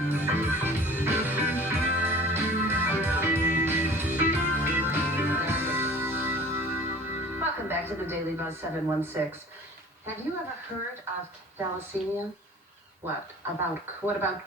Welcome back to the Daily Buzz 716. Have you ever heard of thalassemia? What about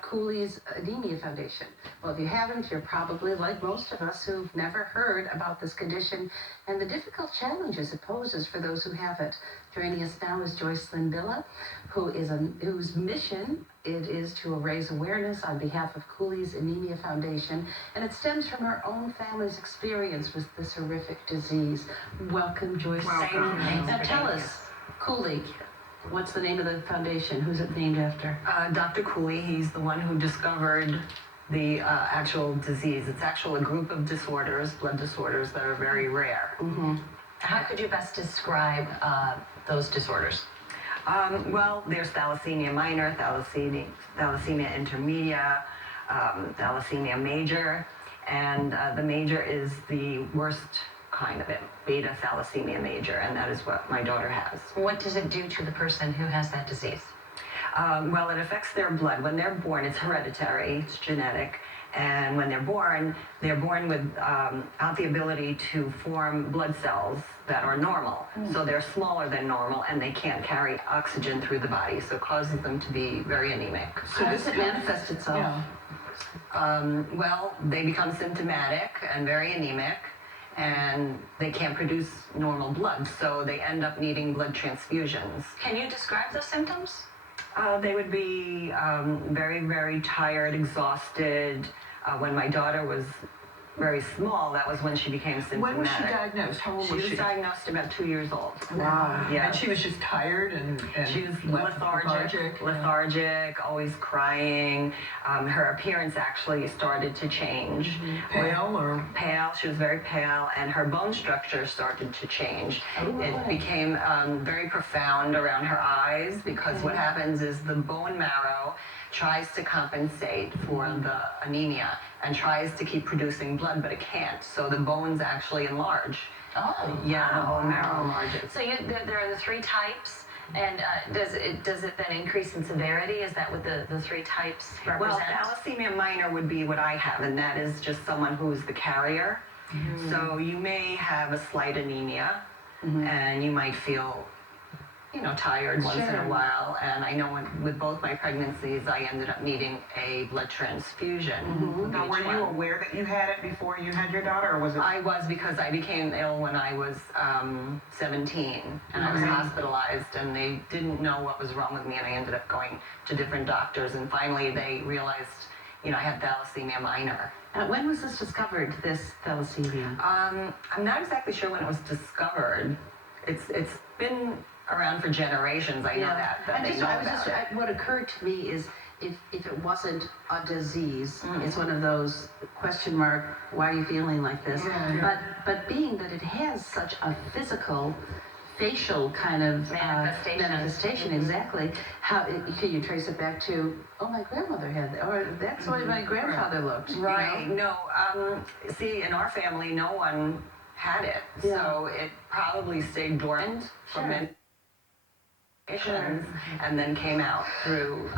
Cooley's Anemia Foundation? Well, if you haven't, you're probably like most of us who've never heard about this condition and the difficult challenges it poses for those who have it. Joining us now is Joyce Lynn-Billa, whose mission it is to raise awareness on behalf of Cooley's Anemia Foundation, and it stems from her own family's experience with this horrific disease. Welcome, Joyce. Welcome. Now tell us, Cooley. What's the name of the foundation? Who's it named after? Dr. Cooley, he's the one who discovered the actual disease. It's actually a group of disorders, blood disorders, that are very rare. Mm-hmm. How could you best describe those disorders? Well, there's thalassemia minor, thalassemia intermedia, thalassemia major, and the major is the worst kind of it, beta thalassemia major, and that is what my daughter has. What does it do to the person who has that disease? Well, it affects their blood. When they're born, it's hereditary, it's genetic, and when they're born without the ability to form blood cells that are normal. So they're smaller than normal, and they can't carry oxygen through the body, so it causes them to be very anemic. So how does it manifest itself? Yeah. Well, they become symptomatic and very anemic, and they can't produce normal blood, so they end up needing blood transfusions. Can you describe those symptoms? They would be very, very tired, exhausted. When my daughter was very small, that was when she became symptomatic. When was she diagnosed? How old was she? She was diagnosed about 2 years old. Wow. Yeah. And she was just tired and she was lethargic, always crying. Her appearance actually started to change. Pale or? Pale. She was very pale, and her bone structure started to change. It became very profound around her eyes, because what happens is the bone marrow tries to compensate for the anemia and tries to keep producing blood, but it can't. So the bones actually enlarge. Oh, yeah, wow. The bone marrow enlarges. So there are the three types, and does it then increase in severity? Is that what the three types represent? Well, thalassemia minor would be what I have, and that is just someone who is the carrier. So you may have a slight anemia, and you might feel tired once in a while, and I know with both my pregnancies, I ended up needing a blood transfusion. Now, were you aware that you had it before you had your daughter, or was it? I was, because I became ill when I was 17, and I was hospitalized, and they didn't know what was wrong with me, and I ended up going to different doctors, and finally they realized, I had thalassemia minor. When was this discovered, this thalassemia? I'm not exactly sure when it was discovered. It's been around for generations. I know that they know about it. What occurred to me is, if it wasn't a disease, it's one of those question mark, why are you feeling like this? But being that it has such a physical, facial kind of manifestation, exactly, how can you trace it back to, oh, my grandmother had that, or that's the way my grandfather looked? Right. No. See, in our family, no one had it, so it probably stayed dormant for many generations, and then came out through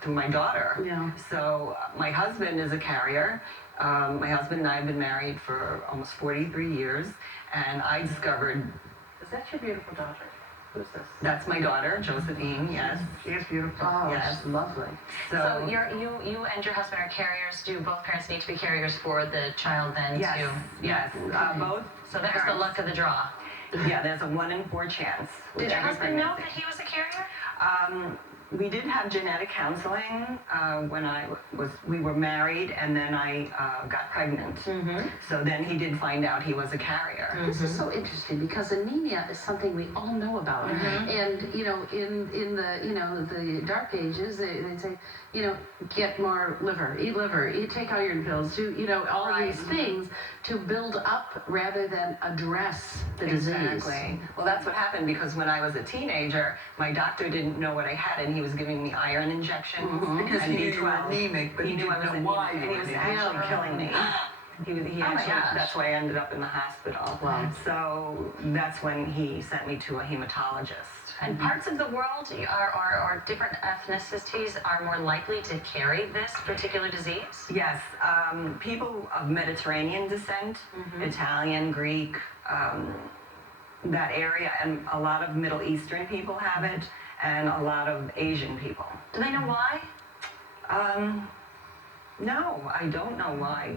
through my daughter. So my husband is a carrier. My husband and I have been married for almost 43 years, and I discovered... Is that your beautiful daughter? Who's this? That's my daughter, Josephine, yes. She is beautiful. Oh, yes. she's lovely. So you and your husband are carriers. Do both parents need to be carriers for the child then? Yes, yes, both. So that was the luck of the draw. Yeah, there's a 1 in 4 chance. Did your husband know that he was a carrier? We did have genetic counseling when we were married, and then I got pregnant. So then he did find out he was a carrier. This is so interesting, because anemia is something we all know about. And in the dark ages, they'd say, get more liver, eat take iron pills, do all of these things to build up rather than address the disease. Exactly. Well, that's what happened, because when I was a teenager, my doctor didn't know what I had, and he was giving me iron injections. Because and he knew you were B12. anemic, but he knew I was anemic, why and he was anemic. actually killing me. He actually, that's why I ended up in the hospital. Wow. So that's when he sent me to a hematologist. And parts of the world or different ethnicities are more likely to carry this particular disease? Yes, people of Mediterranean descent, Italian, Greek, that area, and a lot of Middle Eastern people have it, and a lot of Asian people. Do they know why? No, I don't know why.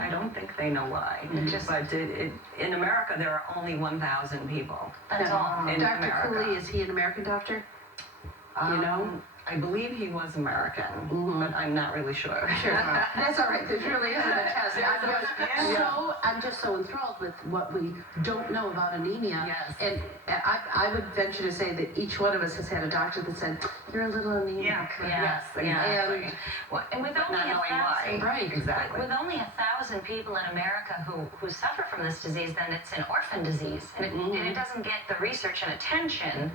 I don't think they know why. But in America, there are only 1,000 people. That's all. In Dr. America. Cooley, is he an American doctor? You know? I believe he was American, but I'm not really sure. Sure. That's all right. There really isn't a test. I'm just so enthralled with what we don't know about anemia. Yes. And I would venture to say that each one of us has had a doctor that said, "You're a little anemic." Yes, exactly. And with But only not knowing 1,000, why. Right. Exactly. With only 1,000 people in America who suffer from this disease, then it's an orphan disease, and it doesn't get the research and attention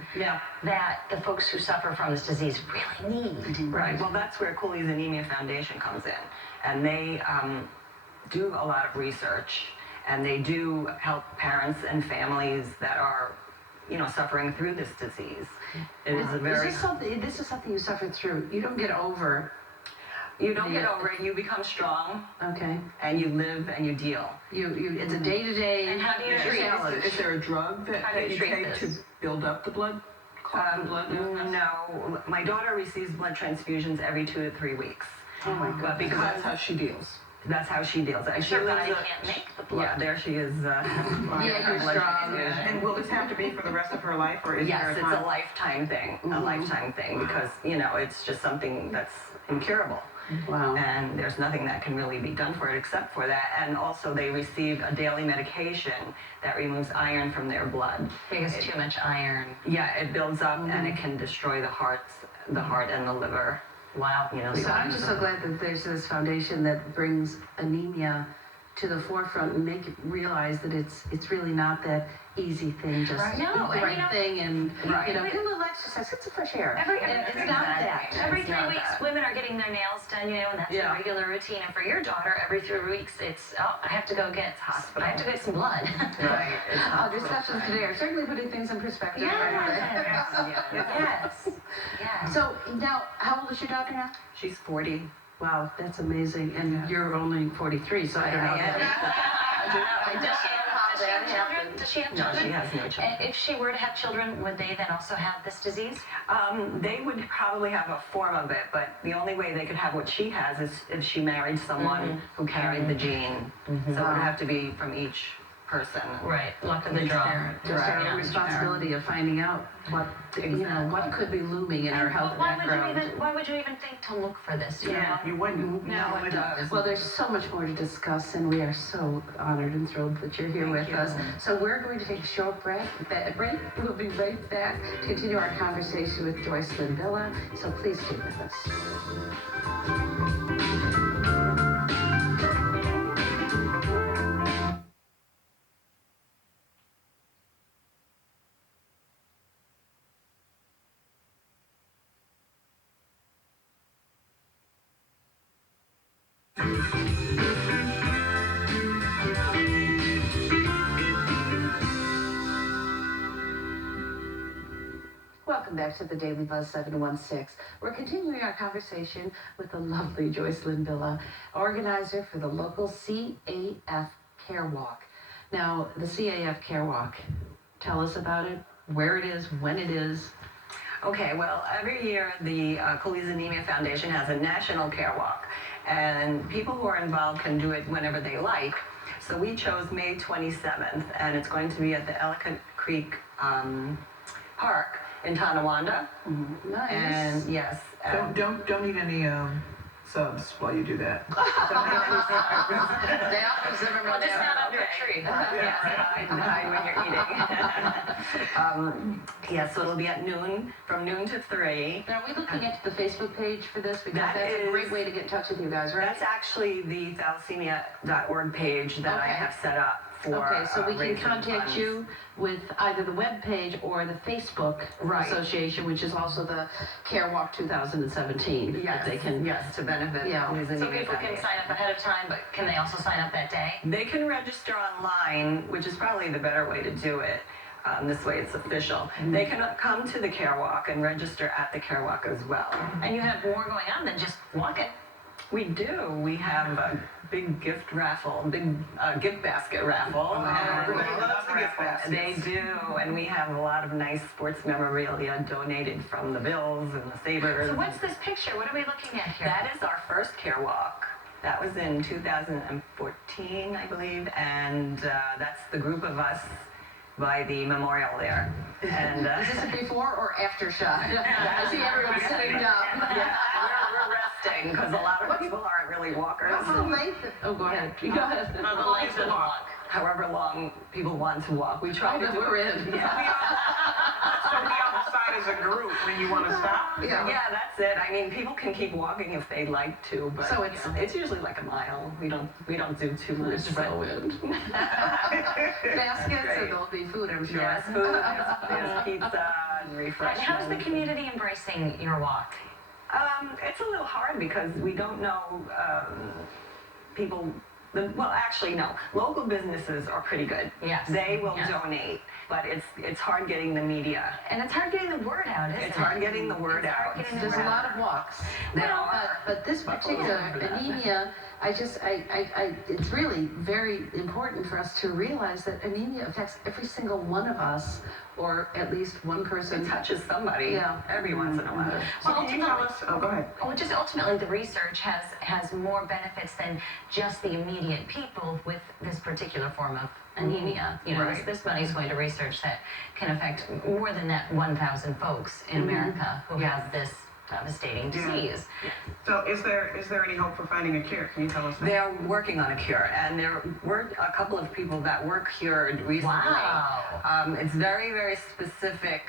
that the folks who suffer from this disease really need. Right. Well, that's where Cooley's Anemia Foundation comes in, and they do a lot of research, and they do help parents and families that are, suffering through this disease. It is a very. This is something you suffered through. You don't get over. You don't get over it. You become strong, Okay. and you live and you deal. It's a day-to-day. And how do you treat challenge. Is there a drug How do that you you treat take to this? build up the blood? Clot the blood? No, my daughter receives blood transfusions every 2 to 3 weeks. Oh my But God. Because because that's how she deals. that's how she deals. And she Her lives body a- can't make the blood. Yeah, there she is. Yeah, you're blood strong. transfusion. And will this have to be for the rest of her life, or is Yes, there a it's time? a lifetime thing. A lifetime thing because it's just something that's incurable. Wow. And there's nothing that can really be done for it except for that. And also they receive a daily medication that removes iron from their blood. Because too much iron. Yeah, it builds up and it can destroy the heart and the liver. Wow. The So I'm just so glad that there's this foundation that brings anemia to the forefront and make it realize that it's really not that easy thing. Just Right. do No, the and right thing and Right. get a little exercise, get some fresh air. It's not Exactly. that. Every It's 3 not weeks, that. women are getting their nails done, and that's Yeah. a regular routine. And for your daughter, every 3 weeks, it's, I have to go get hospital. I have to get some blood. Right. It's Our not discussions today are certainly putting things in perspective. Yes. Yes. So now, how old is your daughter now? She's 40. Wow, that's amazing. And you're only 43, so I don't know. Does she have No, children? she has no children. And if she were to have children, would they then also have this disease? They would probably have a form of it, but the only way they could have what she has is if she married someone who carried the gene. So it would have to be from each person. Right. Luck of the draw. Just Right. our responsibility of finding out what what could be looming in our health Why would background. why would you even think to look for this? You Yeah, know? you wouldn't. No, it does. Well, there's so much more to discuss, and we are so honored and thrilled that you're here with us. So we're going to take a short break. We'll be right back to continue our conversation with Joyce Lynn Villa. So please stay with us. Welcome back to the Daily Buzz 716. We're continuing our conversation with the lovely Joyce Lynn Villa, organizer for the local C.A.F. Care Walk. Now, the C.A.F. Care Walk, tell us about it, where it is, when it is. Okay, well, every year the Cooley's Anemia Foundation has a national care walk, and people who are involved can do it whenever they like. So we chose May 27th, and it's going to be at the Ellicott Creek Park in Tonawanda. Nice. And yes, Don't eat any subs while you do that. They always never Well, just not under a tree. yes, hide when you're eating. Yeah, so it'll be at noon, from noon to 3. Now, are we looking at the Facebook page for this? Because That that's a great is- way to get in touch with you guys, right? That's actually the thalassemia.org page that I Okay. have set up for Okay, so we can raising contact funds. you with either the web page or the Facebook Right. Association, which is also the Care Walk 2017. Yes, That they can. yes, to benefit Yeah. Cooley's So Anemia people can Foundation. sign up ahead of time, but can they also sign up that day? They can register online, which is probably the better way to do it. This way it's official. They can come to the Care Walk and register at the Care Walk as well. And you have more going on than just walking. We do. We have a big gift raffle, big gift basket raffle. Everybody loves the gift baskets. They do, and we have a lot of nice sports memorabilia donated from the Bills and the Sabres. So what's this picture? What are we looking at here? That is our first Care Walk. That was in 2014, I believe, and that's the group of us by the memorial there. And Is this a before or after shot? I see everyone sitting down. yeah, we're resting because a lot of people aren't really walkers. What's the length? Oh, go ahead. Go ahead. The length of the walk. However long people want to walk, we try to That do we're it. in. Yeah. So be on the side as a group when you want to stop? Yeah, that's it. I mean, people can keep walking if they'd like to, but So it's usually like a mile. We don't do too much. It's so wind. Baskets and there'll be food, I'm sure. Yes, food, there's pizza and refreshments. How's the community embracing your walk? It's a little hard because we don't know people. Well, actually, no. Local businesses are pretty good. Yes. They will Yes. donate, but it's hard getting the media. And it's hard getting the word out, isn't it? It's hard getting the word It's hard out. getting the There's word a out. lot of walks. There are. But this particular anemia, it's really very important for us to realize that anemia affects every single one of us, or at least one person. It touches somebody Yeah. every once in a while. So can you tell us, oh, go ahead. Well, just ultimately, the research has more benefits than just the immediate people with this particular form of anemia. You know, Right. this money is going to research that can affect more than that 1,000 folks in America who have this devastating disease. So is there any hope for finding a cure? Can you tell us that? They're working on a cure, and there were a couple of people that were cured recently. Wow. It's very, very specific.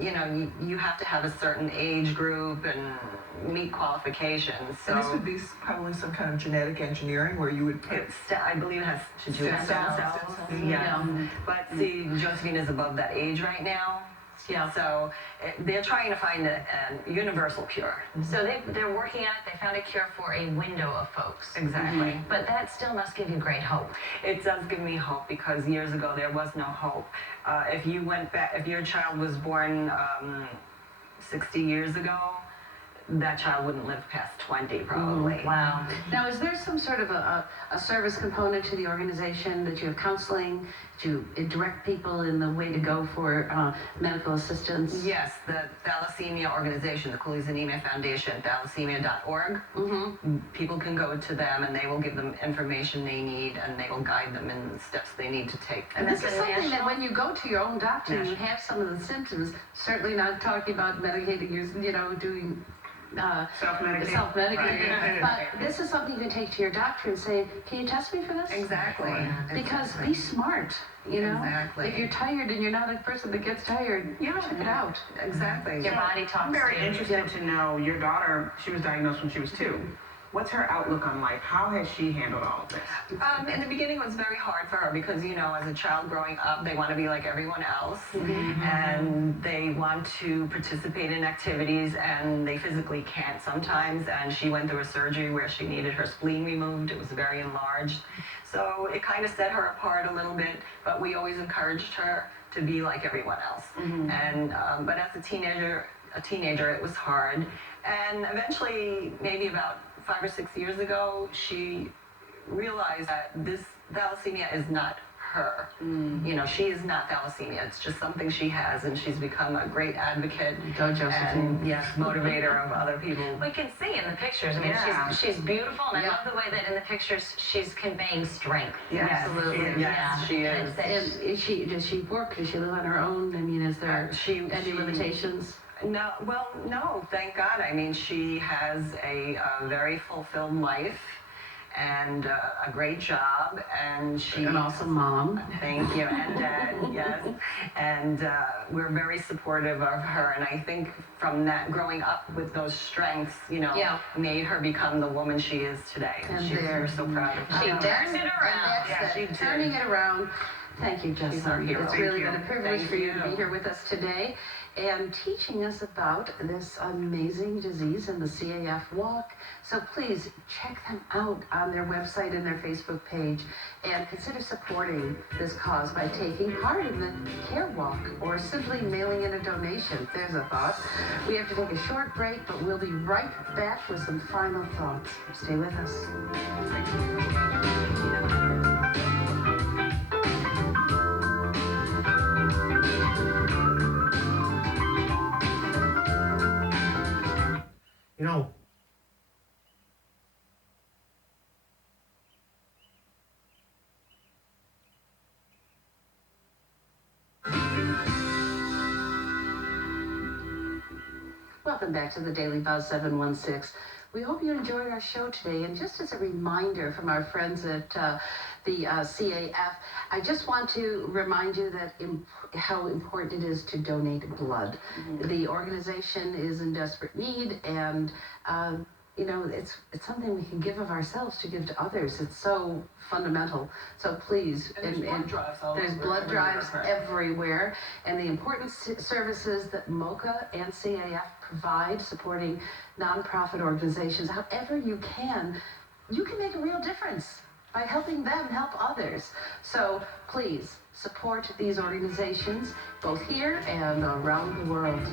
You have to have a certain age group and meet qualifications. So And this would be probably some kind of genetic engineering where you would put I believe it has to do with Stem cells. cells. Yeah. But see, Josephine is above that age right now. Yeah. So they're trying to find a universal cure. So they're working on it. They found a cure for a window of folks. Exactly. But that still must give you great hope. It does give me hope because years ago there was no hope. If you went back, if your child was born 60 years ago, that child wouldn't live past 20 probably. Wow. Now, is there some sort of a service component to the organization that you have counseling, to direct people in the way to go for medical assistance? Yes, the thalassemia organization, the Cooley's Anemia Foundation, thalassemia.org. People can go to them and they will give them information they need and they will guide them in the steps they need to take. And this that's is a something that national- when you go to your own doctor, you National. have some of the symptoms, certainly not talking about medicating, doing self-medicate. self-medicating, but this is something you can take to your doctor and say, can you test me for this? Exactly. Because be smart, Exactly. If you're tired and you're not a person that gets tired, check it out. Exactly. Your body talks I'm very to you. interested to know your daughter, she was diagnosed when she was 2. What's her outlook on life? How has she handled all of this? In the beginning, it was very hard for her because, as a child growing up, they want to be like everyone else, and they want to participate in activities, and they physically can't sometimes. And she went through a surgery where she needed her spleen removed. It was very enlarged, so it kind of set her apart a little bit. But we always encouraged her to be like everyone else. And but as a teenager, it was hard. And eventually, maybe about 5 or 6 years ago, she realized that this thalassemia is not her. She is not thalassemia. It's just something she has, and she's become a great advocate Go, Josephine. and motivator of other people. We can see in the pictures. I mean, Yeah. she's beautiful, and I Yeah. love the way that in the pictures she's conveying strength. Yes, Absolutely. Yes, she is. And does she work? Does she live on her own? I mean, is there any limitations? No, thank God. I mean, she has a very fulfilled life and a great job, and she. An awesome mom. Thank you, and dad, yes. And we're very supportive of her, and I think from that, growing up with those strengths, Yeah. made her become the woman she is today. And We're so proud of her. She turned it around. And that's she it, did. turning it around. Thank you, She's our Justin. hero. It's Thank really you. been a privilege Thank for you to be you. here with us today. and teaching us about this amazing disease and the C.A.F. walk. So please check them out on their website and their Facebook page, and consider supporting this cause by taking part in the care walk or simply mailing in a donation. There's a thought. We have to take a short break, but we'll be right back with some final thoughts. Stay with us. You know, Welcome back to the Daily Buzz 716. We hope you enjoyed our show today. And just as a reminder from our friends at the C.A.F., I just want to remind you that how important it is to donate blood. The organization is in desperate need, and you know, it's something we can give of ourselves to give to others. It's so fundamental. So please, And there's blood drives everywhere, and the important services that MOCA and C.A.F. provide, supporting nonprofit organizations, however you can make a real difference by helping them help others. So please support these organizations, both here and around the world.